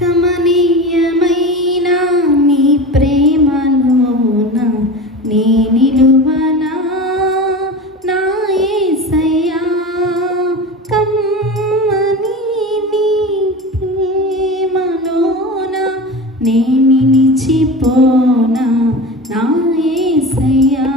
కమనీయమైన నీ ప్రేమలోన నే నిలువనా నా యేసయ్యా. కమ్మని నీ ప్రేమలోన నే నిలిచిపోనా నా యేసయ్యా.